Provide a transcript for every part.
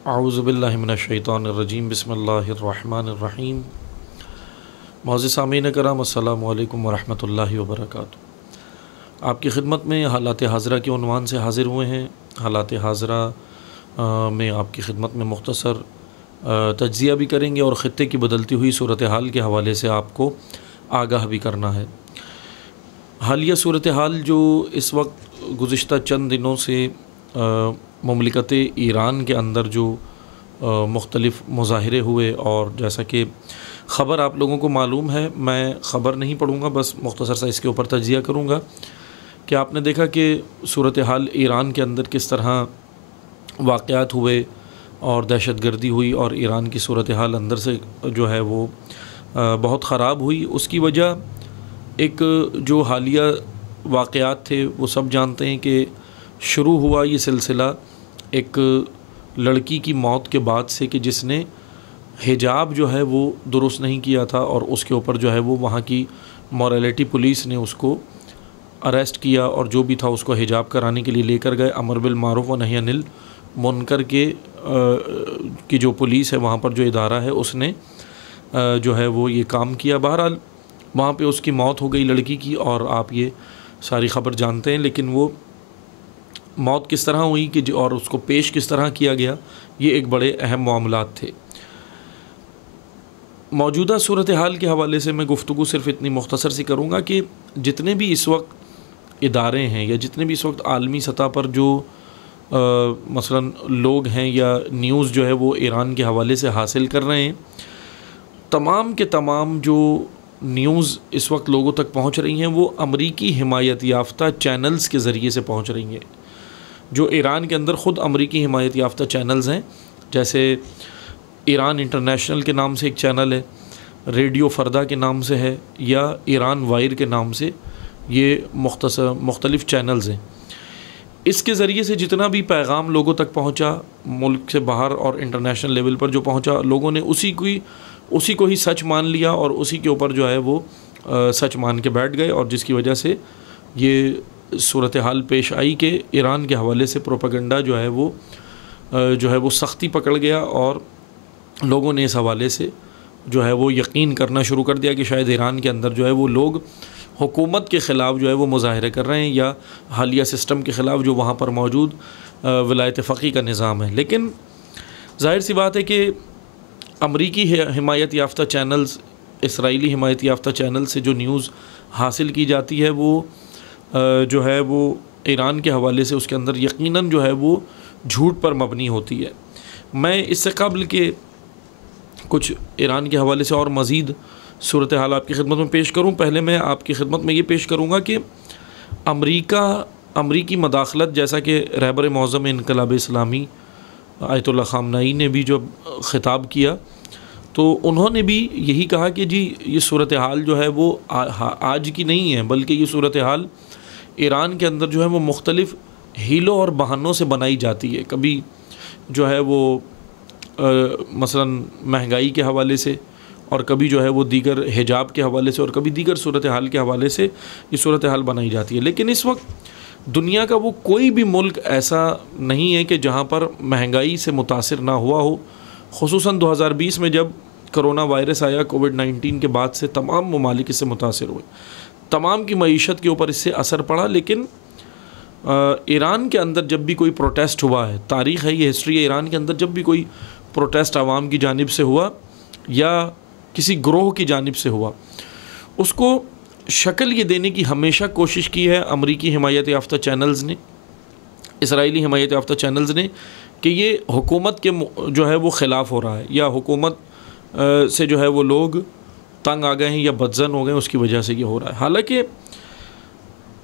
औज़ुबिल्लाहि मिनश्शैतानिर्रजीम बिस्मिल्लाहिर्रहमानिर्रहीम। मुअज़्ज़िज़ सामीन कराम, अस्सलामु अलैकुम वरहमतुल्लाहि वबरकातुहू। आपकी खिदमत में हालात हाज़िरा के उन्वान से हाज़िर हुए हैं। हालात हाज़िरा में आपकी खिदमत में मुख्तसर तज्ज़िया भी करेंगे और ख़ित्ते की बदलती हुई सूरत हाल के हवाले से आपको आगाह भी करना है। हालिया सूरत हाल जो इस वक्त गुज़िश्ता चंद दिनों से मुमलिकत ईरान के अंदर जो मुख्तलिफ़ मुज़ाहिरे हुए, और जैसा कि ख़बर आप लोगों को मालूम है, मैं ख़बर नहीं पढ़ूँगा, बस मुख्तसर सा इसके ऊपर तज्ज़िया करूँगा कि आपने देखा कि सूरत हाल ईरान के अंदर किस तरह वाक़यात हुए और दहशतगर्दी हुई, और ईरान की सूरत हाल अंदर से जो है वो बहुत ख़राब हुई। उसकी वजह एक जो हालिया वाक़यात थे वो सब जानते हैं कि शुरू हुआ ये सिलसिला एक लड़की की मौत के बाद से कि जिसने हिजाब जो है वो दुरुस्त नहीं किया था, और उसके ऊपर जो है वो वहाँ की मॉरलिटी पुलिस ने उसको अरेस्ट किया और जो भी था उसको हिजाब कराने के लिए लेकर गए। अमर बिल मारूफ़ व नही अनिल मुनकर के की जो पुलिस है वहाँ पर, जो इदारा है, उसने जो है वो ये काम किया। बहरहाल वहाँ पे उसकी मौत हो गई लड़की की, और आप ये सारी ख़बर जानते हैं। लेकिन वो मौत किस तरह हुई कि और उसको पेश किस तरह किया गया, ये एक बड़े अहम मामलात थे। मौजूदा सूरत हाल के हवाले से मैं गुफ्तगू सिर्फ़ इतनी मुख्तसर सी करूँगा कि जितने भी इस वक्त इदारे हैं या जितने भी इस वक्त आलमी सतह पर जो मसलन लोग हैं या न्यूज़ जो है वो ईरान के हवाले से हासिल कर रहे हैं, तमाम के तमाम जो न्यूज़ इस वक्त लोगों तक पहुँच रही हैं वो अमरीकी हिमायत याफ्ता चैनल्स के ज़रिए से पहुँच रही हैं। जो ईरान के अंदर ख़ुद अमरीकी हिमायत याफ्ता चैनल्स हैं, जैसे ईरान इंटरनेशनल के नाम से एक चैनल है, रेडियो फ़रदा के नाम से है, या ईरान वायर के नाम से, ये मुख्तलिफ़ चैनल्स हैं। इसके ज़रिए से जितना भी पैगाम लोगों तक पहुंचा, मुल्क से बाहर और इंटरनेशनल लेवल पर जो पहुंचा, लोगों ने उसी को ही सच मान लिया और उसी के ऊपर जो है वो सच मान के बैठ गए, और जिसकी वजह से ये सूरत हाल पेश आई कि ईरान के हवाले से प्रोपेगेंडा जो है वो सख्ती पकड़ गया, और लोगों ने इस हवाले से जो है वो यकीन करना शुरू कर दिया कि शायद ईरान के अंदर जो है वो लोग हुकूमत के ख़िलाफ़ जो है वो मुज़ाहरे कर रहे हैं, या हालिया सिस्टम के ख़िलाफ़ जो वहाँ पर मौजूद विलायत फ़क़ी का निज़ाम है। लेकिन ज़ाहिर सी बात है कि अमरीकी हिमायत याफ्ता चैनल्स, इसराइली हिमायत याफ्ता चैनल से जो न्यूज़ हासिल की जाती है वो जो है वो ईरान के हवाले से उसके अंदर यकीनन जो है वो झूठ पर मबनी होती है। मैं इससे कबल के कुछ ईरान के हवाले से और मज़ीद सूरत हाल आपकी खिदमत में पेश करूं, पहले मैं आपकी खिदमत में ये पेश करूंगा कि अमरीकी मदाखलत, जैसा कि रहबर मौज़म इनकलाब इस्लामी आयतुल्लाह ख़ामनेई ने भी जो ख़िताब किया, तो उन्होंने भी यही कहा कि जी ये सूरत हाल जो है वो आज की नहीं है, बल्कि ये सूरत हाल ईरान के अंदर जो है वो मुख्तलिफ़ हीलों और बहानों से बनाई जाती है। कभी जो है वो मसलन महंगाई के हवाले से, और कभी जो है वो दीगर हिजाब के हवाले से, और कभी दीगर सूरत हाल के हवाले से ये सूरत हाल बनाई जाती है। लेकिन इस वक्त दुनिया का वो कोई भी मुल्क ऐसा नहीं है कि जहाँ पर महंगाई से मुतासिर ना हुआ हो। ख़ुसूसन 2020 में जब कोरोना वायरस आया, कोविड-19 के बाद से तमाम ममालिक इससे मुतासिर हुए, तमाम की मईशत के ऊपर इससे असर पड़ा। लेकिन ईरान के अंदर जब भी कोई प्रोटेस्ट हुआ है, तारीख़ है, ये हिस्ट्री है, ईरान के अंदर जब भी कोई प्रोटेस्ट आवाम की जानिब से हुआ या किसी ग्रोह की जानिब से हुआ, उसको शक्ल ये देने की हमेशा कोशिश की है अमरीकी हिमायत याफ्ता चैनल्स ने, इसराइली हिमायत याफ्ता चैनल्स ने, कि ये हुकूमत के जो है वो ख़िलाफ़ हो रहा है, या हुकूमत से जो है वो लोग तंग आ गए हैं या बदज़न हो गए, उसकी वजह से ये हो रहा है। हालांकि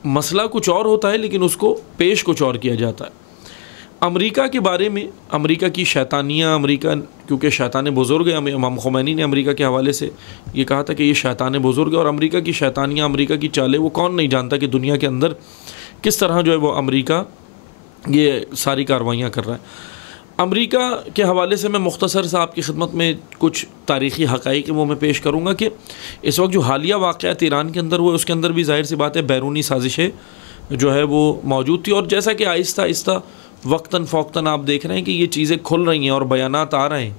मसला कुछ और होता है, लेकिन उसको पेश कुछ और किया जाता है। अमेरिका के बारे में, अमेरिका की शैतानियाँ, अमेरिका क्योंकि शैतान बुज़ुर्ग है, इमाम ख़ुमैनी ने अमेरिका के हवाले से ये कहा था कि ये शैतान बुज़ुर्ग है, और अमेरिका की शैतानियाँ, अमेरिका की चालें, वो कौन नहीं जानता कि दुनिया के अंदर किस तरह जो है वो अमेरिका ये सारी कार्रवाइयाँ कर रहा है। अमेरिका के हवाले से मैं मुख्तसर सा आपकी खिदमत में कुछ तारीख़ी हक़ाइक़ वो मैं पेश करूँगा कि इस वक्त जो हालिया वाक़यात ईरान के अंदर हुए, उसके अंदर भी ज़ाहिर सी बात है बैरूनी साजिशें जो है वो मौजूद थी, और जैसा कि आहिस्ता आहिस्ता वक्तन फ़ौक्तन आप देख रहे हैं कि ये चीज़ें खुल रही हैं और बयानात आ रहे हैं,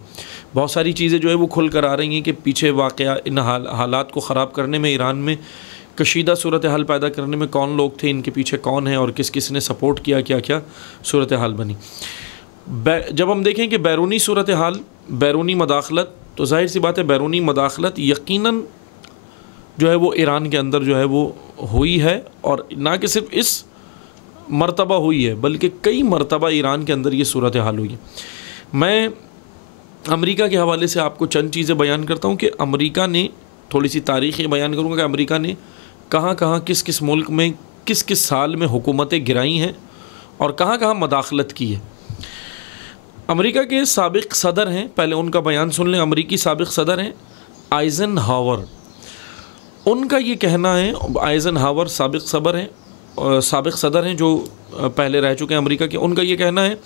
बहुत सारी चीज़ें जो है वो खुल कर आ रही हैं कि पीछे वाक़या इन हालात को ख़राब करने में, ईरान में कशीदा सूरत हाल पैदा करने में कौन लोग थे, इनके पीछे कौन है और किस किस ने सपोर्ट किया, क्या क्या सूरत हाल बनी। जब हम देखें कि बैरूनी सूरत हाल, बैरूनी मदाखलत, तो जाहिर सी बात है बैरूनी मदाखलत यकीनन जो है वो ईरान के अंदर जो है वो हुई है, और ना कि सिर्फ इस मर्तबा हुई है बल्कि कई मर्तबा ईरान के अंदर ये सूरत हाल हुई है। मैं अमेरिका के हवाले से आपको चंद चीज़ें बयान करता हूँ कि अमेरिका ने, थोड़ी सी तारीख़ ये बयान करूँगा कि अमेरिका ने कहाँ कहाँ किस किस मुल्क में किस किस साल में हुकूमतें गिराई हैं और कहाँ कहाँ मदाखलत की है। अमेरिका के साबिक़ सदर हैं, पहले उनका बयान सुन लें। अमेरिकी साबिक़ सदर हैं आइज़नहावर। उनका ये कहना है, आइज़नहावर साबिक़ सदर हैं जो पहले रह चुके हैं अमेरिका के, उनका ये कहना है,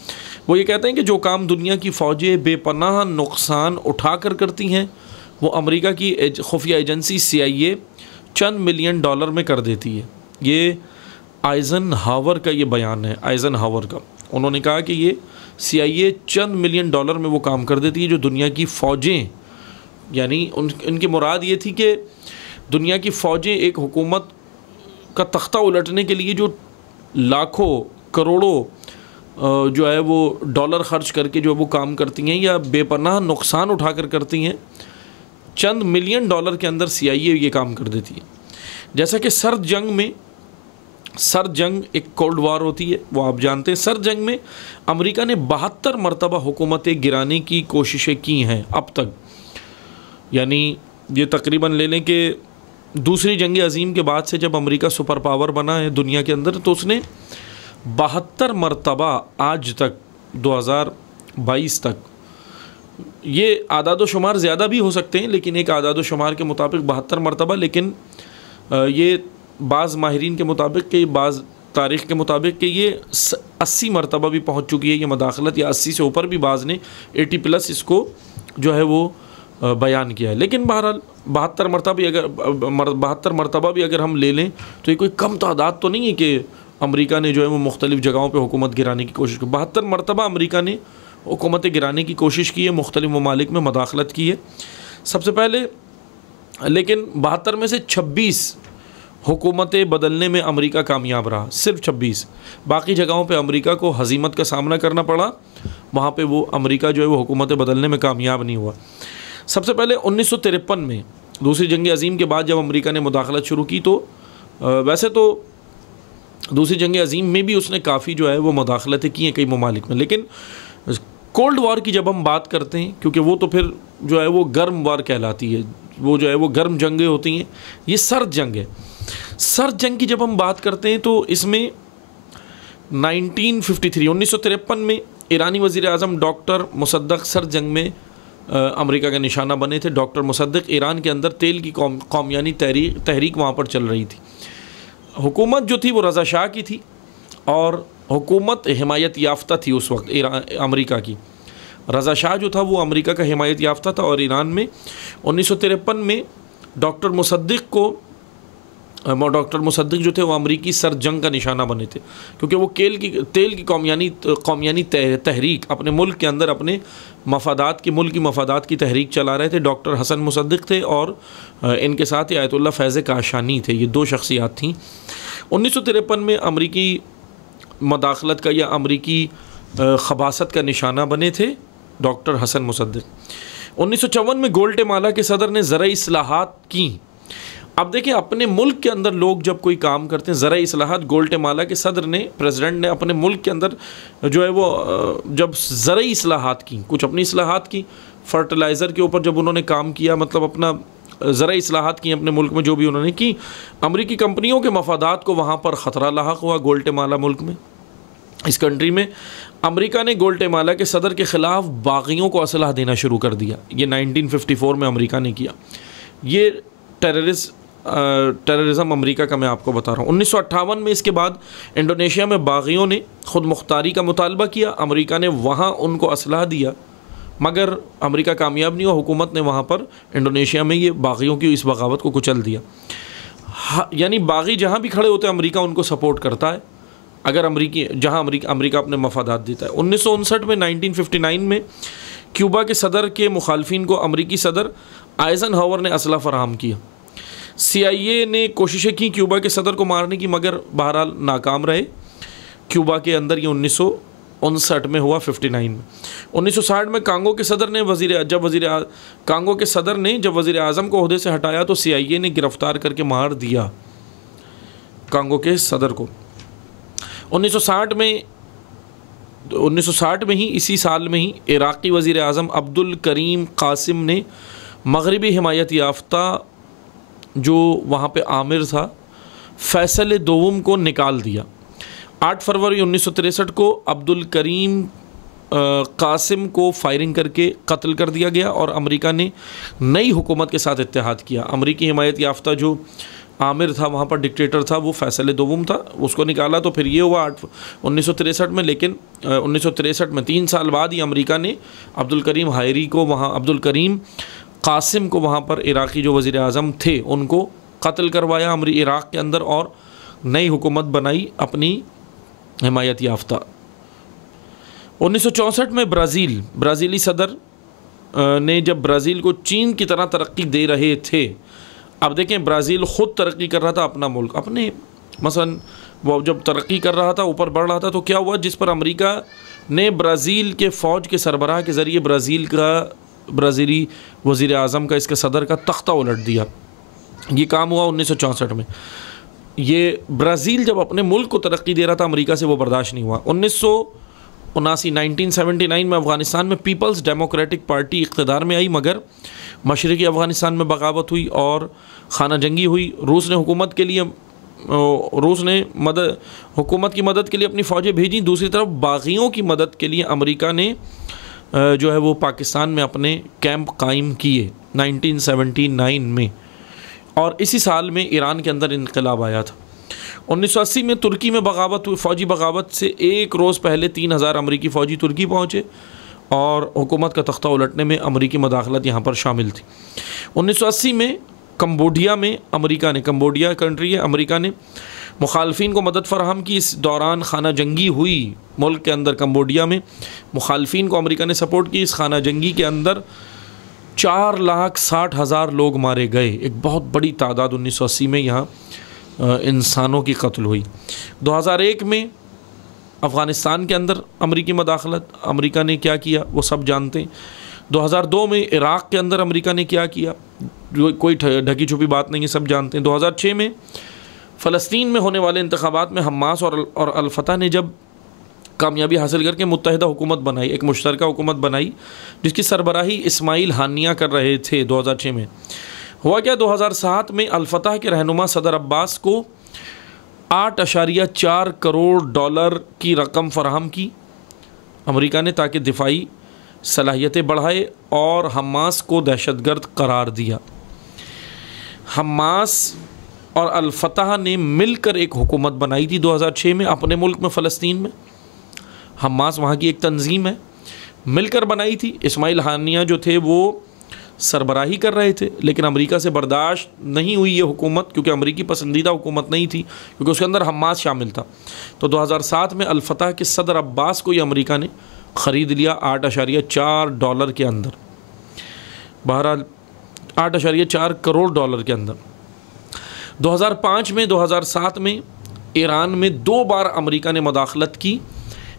वो ये कहते हैं कि जो काम दुनिया की फ़ौजें बेपनाह नुकसान उठा कर करती हैं वो अमेरिका की खुफिया एजेंसी CIA चंद मिलियन डॉलर में कर देती है। ये आइज़नहावर का ये बयान है, आइज़नहावर का। उन्होंने कहा कि ये CIA चंद मिलियन डॉलर में वो काम कर देती है जो दुनिया की फ़ौजें, यानी उनकी मुराद ये थी कि दुनिया की फ़ौजें एक हुकूमत का तख्ता उलटने के लिए जो लाखों करोड़ों जो है वो डॉलर ख़र्च करके जो वो काम करती हैं या बेपनाह नुकसान उठाकर करती हैं, चंद मिलियन डॉलर के अंदर CIA ये काम कर देती है। जैसा कि सर्द जंग एक कोल्ड वार होती है, वो आप जानते हैं। सर्द जंग में अमेरिका ने 72 मरतबा हुकूमतें गिराने की कोशिशें की हैं अब तक, यानी ये तकरीबन ले लें कि दूसरी जंग अज़ीम के बाद से जब अमेरिका सुपर पावर बना है दुनिया के अंदर, तो उसने 72 मरतबा आज तक 2022 तक, ये आदाद शुमार ज़्यादा भी हो सकते हैं लेकिन एक आदाद शुमार के मुताबिक 72 मरतबा, लेकिन ये बाज़ माहिरीन के मुताबिक कि बाज़ तारीख़ के मुताबिक कि ये 80 मरतबा भी पहुँच चुकी है ये मदाखलत, या 80 से ऊपर भी बाज़ ने 80+ इसको जो है वो बयान किया है। लेकिन बहरहाल 72 मरतबा भी अगर हम ले लें तो ये कोई कम तादाद तो नहीं है कि अमेरिका ने जो है वो मुख्तलिफ़ जगहों पे हुकूमत गिराने की कोशिश की। 72 मरतबा अमेरिका ने हुकूमतें गिराने की कोशिश की है, मुख्तलिफ़ ममालिक में मदाखलत की है सबसे पहले, लेकिन 72 में से 26 हुकूमतें बदलने में अमेरिका कामयाब रहा, सिर्फ 26। बाकी जगहों पे अमेरिका को हज़ीमत का सामना करना पड़ा, वहाँ पे वो अमेरिका जो है वो हुकूमतें बदलने में कामयाब नहीं हुआ। सबसे पहले 1953 में दूसरी जंग अज़ीम के बाद जब अमेरिका ने मुदाखलत शुरू की, तो वैसे तो दूसरी जंग अज़ीम में भी उसने काफ़ी जो है वो मुदाखलतें की हैं कई ममालिक में, लेकिन कोल्ड वार की जब हम बात करते हैं, क्योंकि वो तो फिर जो है वो गर्म वार कहलाती है, वो जो है वो गर्म जंगें होती हैं, ये सर्द जंग है। सर्द जंग की जब हम बात करते हैं तो इसमें 1953 में ईरानी वज़ीर आज़म डॉक्टर मुसद्दक़ सर्द जंग में अमेरिका का निशाना बने थे। डॉक्टर मुसद्दक़ ईरान के अंदर तेल की कौमियानी तहरीक वहाँ पर चल रही थी। हुकूमत जो थी वो रज़ा शाह की थी और हुकूमत हिमायत याफ्ता थी उस वक्त अमेरिका की। रज़ा शाह जो था वो अमेरिका का हिमायत याफ्ता था, और ईरान में 1953 में डॉक्टर मुसद्दक़ जो थे वो अमरीकी सर्द जंग का निशाना बने थे, क्योंकि वो तेल की कौमियानी तहरीक अपने मुल्क के अंदर अपने मुल्क की मफादात की तहरीक चला रहे थे। डॉक्टर हसन मुसद्दक़ थे और इनके साथ ही आयतुल्लाह फैज़ काशानी थे, ये दो शख्सियात थीं। 1953 में अमरीकी मदाखलत का या अमरीकी खबासत का निशाना बने थे डॉक्टर हसन मुसद्दक़। 1954 में गोल्टेमाला के सदर ने ज़रा इस्लाहात की। अब देखिए, अपने मुल्क के अंदर लोग जब कोई काम करते हैं, ज़रा इस्लाहात गोल्टेमाला के सदर ने, प्रेसिडेंट ने अपने मुल्क के अंदर जो है वो जब ज़रा इस्लाहात की, कुछ अपनी इस्लाहात की, फर्टिलाइज़र के ऊपर जब उन्होंने काम किया, मतलब अपना ज़रा इस्लाहात की अपने मुल्क में जो भी उन्होंने की, अमरीकी कंपनियों के मफादात को वहाँ पर ख़तरा लाहक हुआ। गोल्टेमाला मुल्क में, इस कंट्री में अमेरिका ने गोल्टेमाला के सदर के ख़िलाफ़ बागियों को असलहा देना शुरू कर दिया। ये 1954 में अमेरिका ने किया। ये टेररिज़म अमेरिका का मैं आपको बता रहा हूँ। 1958 में इसके बाद इंडोनेशिया में बागियों ने ख़ुद मुख्तारी का मुतालबा किया। अमेरिका ने वहाँ उनको असलहा दिया, मगर अमेरिका कामयाब नहीं हुआ। हुकूमत ने वहाँ पर इंडोनेशिया में ये बागियों की इस बगावत को कुचल दिया। यानी बागी जहाँ भी खड़े होते हैं अमेरिका उनको सपोर्ट करता है, अगर जहाँ अमेरिका अपने मफादात देता है। 1959 में 1959 में क्यूबा के सदर के मुखालफिन को अमेरिकी सदर आइजनहावर ने असला फराहम किया। CIA ने कोशिशें की क्यूबा के सदर को मारने की, मगर बहरहाल नाकाम रहे। क्यूबा के अंदर ये 1959 में हुआ, 59 में। 1960 में कांगो के सदर ने जब वज़ीर आज़म को ओहदे से हटाया तो CIA ने गिरफ्तार करके मार दिया कांगो के सदर को। 1960 में ही, इसी साल में ही, इराक़ी वज़ीर आज़म अब्दुल करीम कासिम ने मगरबी हिमायत याफ्ता जो वहाँ पे आमिर था फैसल दोम को निकाल दिया। 8 फरवरी 1963 को अब्दुल करीम कासिम को फायरिंग करके कत्ल कर दिया गया और अमेरिका ने नई हुकूमत के साथ इत्तेहाद किया। अमेरिकी हिमायत याफ्ता जो आमिर था, वहाँ पर डिक्टेटर था, वो फैसल दोम था, उसको निकाला। तो फिर ये हुआ 1963 में। लेकिन 1963 में 3 साल बाद ही अमेरिका ने अब्दुल करीम कासिम को वहाँ पर इराक़ी जो वज़ीर आज़म थे उनको कत्ल करवाया इराक़ के अंदर और नई हुकूमत बनाई अपनी हिमायत याफ्ता। 1964 में ब्राज़ीली सदर ने जब ब्राज़ील को चीन की तरह तरक्की दे रहे थे, अब देखें ब्राज़ील ख़ुद तरक्की कर रहा था, अपना मुल्क अपने मसलन वो जब तरक्की कर रहा था, ऊपर बढ़ रहा था, तो क्या हुआ, जिस पर अमेरिका ने ब्राज़ील के फ़ौज के सरबराह के ज़रिए ब्राज़ीली वज़ीर आज़म का, इसके सदर का तख्ता उलट दिया। ये काम हुआ 1964 में। ये ब्राज़ील जब अपने मुल्क को तरक्की दे रहा था, अमेरिका से वो बर्दाश्त नहीं हुआ। 1979 में अफ़गानिस्तान में पीपल्स डेमोक्रेटिक पार्टी इक़्तिदार में आई, मगर मशरक़ी अफ़गानिस्तान में बगावत हुई और खाना जंगी हुई। रूस ने हुकूमत की मदद के लिए अपनी फ़ौजें भेजी। दूसरी तरफ बाग़ियों की मदद के लिए अमेरिका ने जो है वो पाकिस्तान में अपने कैंप कायम किए 1979 में। और इसी साल में ईरान के अंदर इनकलाब आया था। 1980 में तुर्की में बगावत हुई। फ़ौजी बगावत से एक रोज़ पहले 3000 अमेरिकी फ़ौजी तुर्की पहुँचे और हुकूमत का तख्ता उलटने में अमेरिकी मदाखलत यहाँ पर शामिल थी। 1980 में कंबोडिया कंट्री है, अमेरिका ने मुखालफिन को मदद फराहम की। इस दौरान खाना जंगी हुई मुल्क के अंदर। कंबोडिया में मुखालफिन को अमेरिका ने सपोर्ट की। इस खाना जंगी के अंदर 4,60,000 लोग मारे गए। एक बहुत बड़ी तादाद 1980 में यहाँ इंसानों की कत्ल हुई। 2001 में अफ़गानिस्तान के अंदर अमेरिकी मदाखलत, अमेरिका ने क्या किया वो सब जानते हैं। 2002 में इराक़ के अंदर अमेरिका ने क्या किया, कोई ढकी छुपी बात नहीं है, सब जानते हैं। 2006 में फ़लस्तीन में होने वाले इंतखाबात में हमास और अल-फतह ने जब कामयाबी हासिल करके मुत्तहिदा हुकूमत बनाई, एक मुश्तरका हुकूमत बनाई जिसकी सरबराही इस्माइल हानिया कर रहे थे। 2006 में हुआ क्या, 2007 में अल-फतह के रहनुमा सदर अब्बास को 8.4 करोड़ डॉलर की रकम फ़राहम की अमेरिका ने, ताकि दिफाई सलाहियतें बढ़ाए और हमास को दहशतगर्द करार दिया। हमास और अल-फतह ने मिलकर एक हुकूमत बनाई थी 2006 में अपने मुल्क में, फ़लस्तीन में। हमास वहाँ की एक तंजीम है, मिलकर बनाई थी। इस्माइल हानिया जो थे वो सरबराही कर रहे थे, लेकिन अमेरिका से बर्दाश्त नहीं हुई ये हुकूमत, क्योंकि अमेरिकी पसंदीदा हुकूमत नहीं थी, क्योंकि उसके अंदर हमास शामिल था। तो 2007 में अल-फतह के सदर अब्बास को ये अमेरिका ने ख़रीद लिया 8.4 डॉलर के अंदर, बहरहाल 8.4 करोड़ डॉलर के अंदर। 2005 में 2007 में ईरान में 2 बार अमेरिका ने मदाखलत की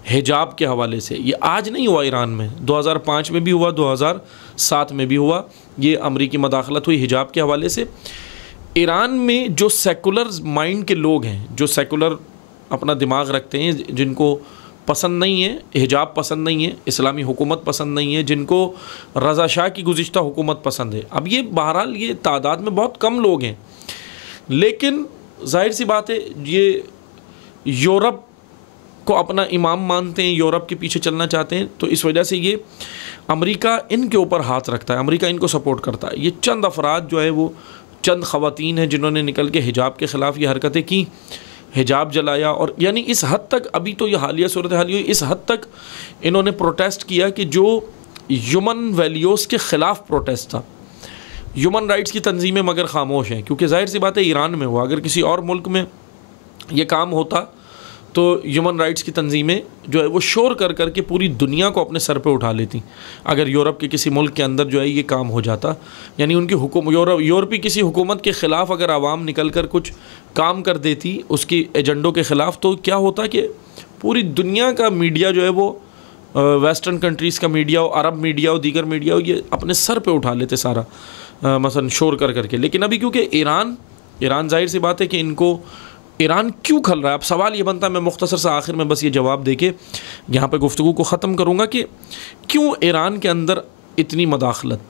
हिजाब के हवाले से। ये आज नहीं हुआ, ईरान में 2005 में भी हुआ, 2007 में भी हुआ। ये अमेरिकी मदाखलत हुई हिजाब के हवाले से। ईरान में जो सेकुलर माइंड के लोग हैं, जो सेकुलर अपना दिमाग रखते हैं, जिनको पसंद नहीं है हिजाब, पसंद नहीं है इस्लामी हुकूमत, पसंद नहीं है, जिनको रज़ा शाह की गुज़िश्ता हुकूमत पसंद है, अब ये बहरहाल ये तादाद में बहुत कम लोग हैं, लेकिन जाहिर सी बात है ये यूरोप को अपना इमाम मानते हैं, यूरोप के पीछे चलना चाहते हैं, तो इस वजह से ये अमेरिका इनके ऊपर हाथ रखता है, अमेरिका इनको सपोर्ट करता है। ये चंद अफराद जो है वो चंद ख़वातीन हैं जिन्होंने निकल के हिजाब के ख़िलाफ़ ये हरकतें की, हिजाब जलाया, और यानी इस हद तक, अभी तो ये हालिया सूरत हाल हुई, इस हद तक इन्होंने प्रोटेस्ट किया कि जो ह्यूमन वैल्यूज़ के ख़िलाफ़ प्रोटेस्ट था। ह्यूमन राइट्स की तंजीमें मगर ख़ामोश हैं, क्योंकि जाहिर सी बात है ईरान में हुआ, अगर किसी और मुल्क में ये काम होता तो ह्यूमन राइट्स की तंजीमें जो है वो शोर कर कर के पूरी दुनिया को अपने सर पे उठा लेती अगर यूरोप के किसी मुल्क के अंदर जो है ये काम हो जाता। यानी उनकी यूरोपी किसी हुकूमत के ख़िलाफ़ अगर आवाम निकल कर कुछ काम कर देती उसकी एजेंडों के ख़िलाफ़, तो क्या होता कि पूरी दुनिया का मीडिया जो है वो वेस्टर्न कंट्रीज़ का मीडिया हो, अरब मीडिया हो, दीगर मीडिया हो, ये अपने सर पे उठा लेते सारा मसलन शोर कर करके। लेकिन अभी क्योंकि ईरान जाहिर सी बात है कि इनको ईरान क्यों खल रहा है। अब सवाल ये बनता है, मैं मुख्तसर से आखिर में बस ये जवाब दे के यहाँ पर गुफ्तगू को ख़त्म करूँगा कि क्यों ईरान के अंदर इतनी मदाखलत।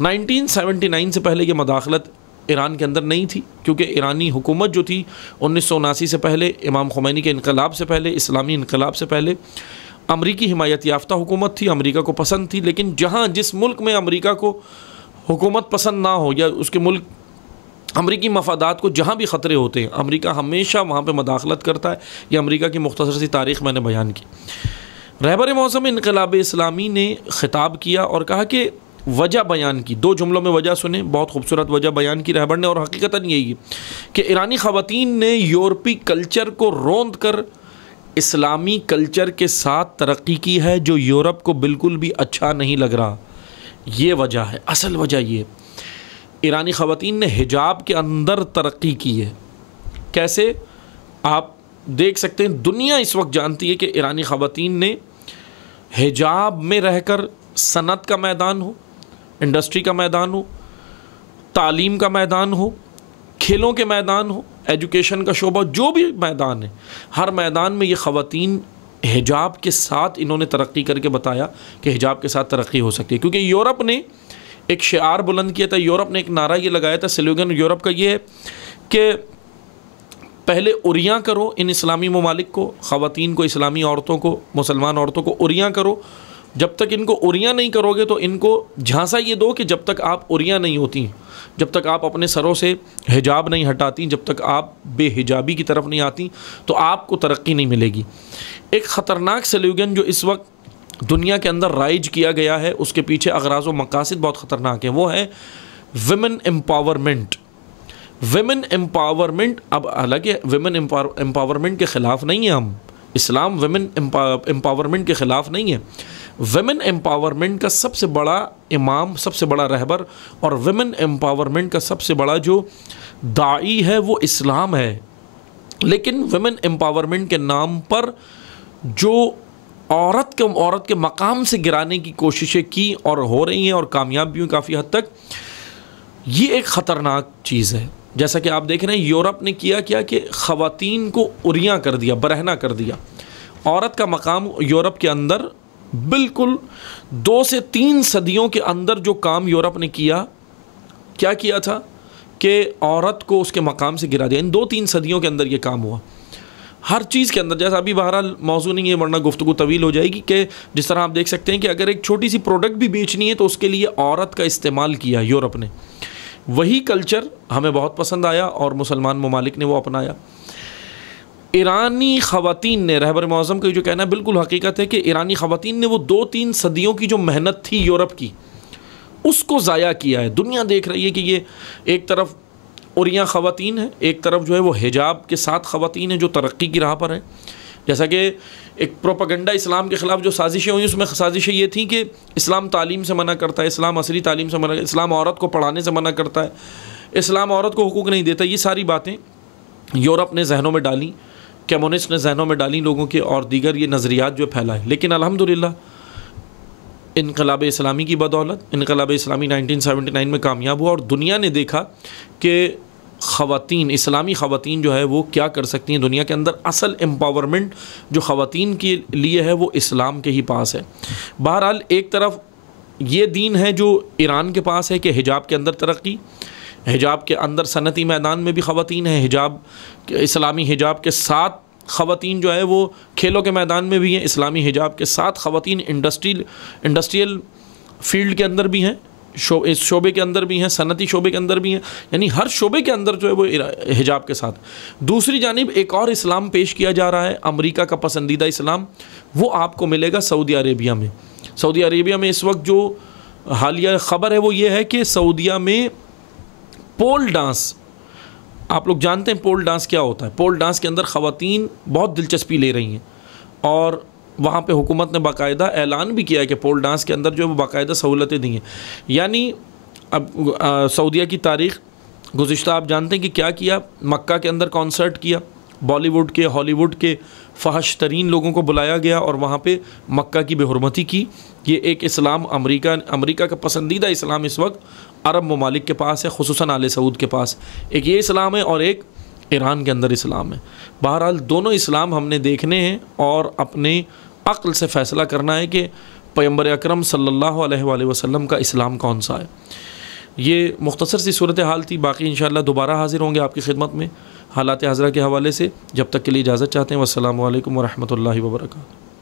1979 से पहले ये मदाखलत ईरान के अंदर नहीं थी, क्योंकि ईरानी हुकूमत जो थी 1979 से पहले, इमाम ख़ुमैनी के इनकलाब से पहले, इस्लामी इनकलाब से पहले अमरीकी हिमायत याफ्ता हुकूमत थी, अमरीका को पसंद थी। लेकिन जहाँ जिस मुल्क में अमरीका को हुकूमत पसंद ना हो या उसके मुल्क अमरीकी मफादात को जहाँ भी ख़तरे होते हैं, अमरीका हमेशा वहाँ पे मदाखलत करता है। ये अमरीका की मुख्तसर सी तारीख़ मैंने बयान की। रहबर मौसम इनकलाब इस्लामी ने ख़िताब किया और कहा कि वजह बयान की, 2 जुमलों में वजह सुने, बहुत खूबसूरत वजह बयान की रहबर ने। और हकीकतन यही है कि ईरानी ख़वातीन ने यूरोपी कल्चर को रोंद कर इस्लामी कल्चर के साथ तरक्की की है, जो यूरोप को बिल्कुल भी अच्छा नहीं लग रहा। ये वजह है, असल वजह ये। ईरानी ख़वातीन ने हिजाब के अंदर तरक्की की है। कैसे? आप देख सकते हैं, दुनिया इस वक्त जानती है कि ईरानी ख़वातीन ने हिजाब में रहकर सनत का मैदान हो, इंडस्ट्री का मैदान हो, तालीम का मैदान हो, खेलों के मैदान हो, एजुकेशन का शोबा, जो भी मैदान है, हर मैदान में ये ख़वातीन हिजाब के साथ इन्होंने तरक्की करके बताया कि हिजाब के साथ तरक्की हो सकती है। क्योंकि यूरोप ने एक शिआर बुलंद किया था, यूरोप ने एक नारा ये लगाया था, स्लोगन यूरोप का ये है कि पहले उरियाँ करो इन इस्लामी ममालिक को, ख़वातीन को, इस्लामी औरतों को, मुसलमान औरतों को उरियाँ करो। जब तक इनको उरियाँ नहीं करोगे तो इनको झांसा ये दो कि जब तक आप उरियाँ नहीं होती, जब तक आप अपने सरों से हिजाब नहीं हटाती, जब तक आप बेहिजाबी की तरफ नहीं आती, तो आपको तरक्की नहीं मिलेगी। एक ख़तरनाक स्लोगन जो इस वक्त दुनिया के अंदर राइज किया गया है, उसके पीछे अगराज़ व मकासद बहुत ख़तरनाक है, वो है विमेन एम्पावरमेंट। विमेन एम्पावरमेंट, अब हालांकि विमेन एम्पावरमेंट के ख़िलाफ़ नहीं है हम, इस्लाम विमेन एम्पावरमेंट के ख़िलाफ़ नहीं है। विमेन एम्पावरमेंट का सबसे बड़ा इमाम, सबसे बड़ा रहबर और विमेन एम्पावरमेंट का सबसे बड़ा जो दाई है वो इस्लाम है। लेकिन विमेन एम्पावरमेंट के नाम पर जो औरत के मकाम से गिराने की कोशिशें की और हो रही हैं और कामयाब भी हुई काफ़ी हद तक, ये एक ख़तरनाक चीज़ है। जैसा कि आप देख रहे हैं, यूरोप ने किया क्या कि ख़वातीन को उरियाँ कर दिया, बरहना कर दिया। औरत का मकाम यूरोप के अंदर बिल्कुल 2 से 3 सदियों के अंदर जो काम यूरोप ने किया, क्या किया था कि औरत को उसके मकाम से गिरा दिया। इन 2-3 सदियों के अंदर ये काम हुआ हर चीज़ के अंदर। जैसा अभी बहरहाल मौजू नहीं है, वरना गुफ्तगू तवील हो जाएगी, कि जिस तरह आप देख सकते हैं कि अगर एक छोटी सी प्रोडक्ट भी बेचनी है तो उसके लिए औरत का इस्तेमाल किया यूरोप ने। वही कल्चर हमें बहुत पसंद आया और मुसलमान ममालिक ने वो अपनाया। ईरानी ख़वातीन ने, रहबर मौज़म का जो कहना है बिल्कुल हकीकत है कि ईरानी ख़वातीन ने वो 2-3 सदियों की जो मेहनत थी यूरोप की, उसको ज़ाया किया है। दुनिया देख रही है कि ये एक तरफ उरियाँ ख़वातीन है, एक तरफ जो है वो हिजाब के साथ ख़वातीन है जो तरक्की की राह पर है। जैसा कि एक प्रोपेगेंडा इस्लाम के ख़िलाफ़ जो साजिशें हुई, उसमें साजिशें ये थी कि इस्लाम तालीम से मना करता है, इस्लाम असली तालीम से मना, इस्लाम औरत को पढ़ाने से मना करता है, इस्लाम औरत को हुकूक नहीं देता। ये सारी बातें यूरोप ने जहनों में डाली, कम्युनिस्ट ने जहनों में डाली लोगों के, और दीगर ये नज़रियात जो फैलाए। लेकिन अल्हम्दुलिल्लाह इनकलाब इस्लामी की बदौलत इनकलाब इस्लामी 1979 में कामयाब हुआ और दुनिया ने देखा कि ख़वातीन, इस्लामी ख़वातीन जो है वो क्या कर सकती हैं दुनिया के अंदर। असल एम्पावरमेंट जो ख़वातीन के लिए है वो इस्लाम के ही पास है। बहरहाल एक तरफ ये दीन है जो ईरान के पास है कि हिजाब के अंदर तरक्की, हिजाब के अंदर सनती मैदान में भी ख़वातीन है, हिजाब इस्लामी हिजाब के साथ ख़वातीन जो है वो खेलों के मैदान में भी हैं, इस्लामी हिजाब के साथ ख़वातीन इंडस्ट्रियल फील्ड के अंदर भी हैं, इस शोबे के अंदर भी हैं, सनती शोबे के अंदर भी हैं, यानी हर शोबे के अंदर जो है वो हिजाब के साथ। दूसरी जानिब एक और इस्लाम पेश किया जा रहा है, अमेरिका का पसंदीदा इस्लाम, वो आपको मिलेगा सऊदी अरेबिया में। सऊदी अरेबिया में इस वक्त जो हालिया ख़बर है वो ये है कि सऊदिया में पोल डांस आप लोग जानते हैं पोल डांस क्या होता है। पोल डांस के अंदर ख़वातीन बहुत दिलचस्पी ले रही हैं और वहाँ पे हुकूमत ने बाकायदा ऐलान भी किया है कि पोल डांस के अंदर जो है वो बाकायदा सहूलतें दी हैं। यानी अब सऊदीया की तारीख़ गुज़िश्ता आप जानते हैं कि क्या किया, मक्का के अंदर कॉन्सर्ट किया, बॉलीवुड के हॉलीवुड के फ़हश तरीन लोगों को बुलाया गया और वहाँ पे मक्का की बेहुरमती की। ये एक इस्लाम अमेरिका का पसंदीदा इस्लाम इस वक्त अरब ममालिक के पास है, खुसूसन आले सऊद के पास। एक ये इस्लाम है और एक ईरान के अंदर इस्लाम है। बहरहाल दोनों इस्लाम हमने देखने हैं और अपने अक्ल से फ़ैसला करना है कि पैगंबर अकरम सल्लल्लाहु अलैहि वसल्लम का इस्लाम कौन सा है। ये मुख्तसर सी सूरत हाल थी। बाकी इंशाअल्लाह दोबारा हाज़िर होंगे आपकी खिदमत में हालात हाज़रा के हवाले से। जब तक के लिए इजाज़त चाहते हैं। वस्सलामु अलैकुम वरहमतुल्लाहि वबरकातुहू।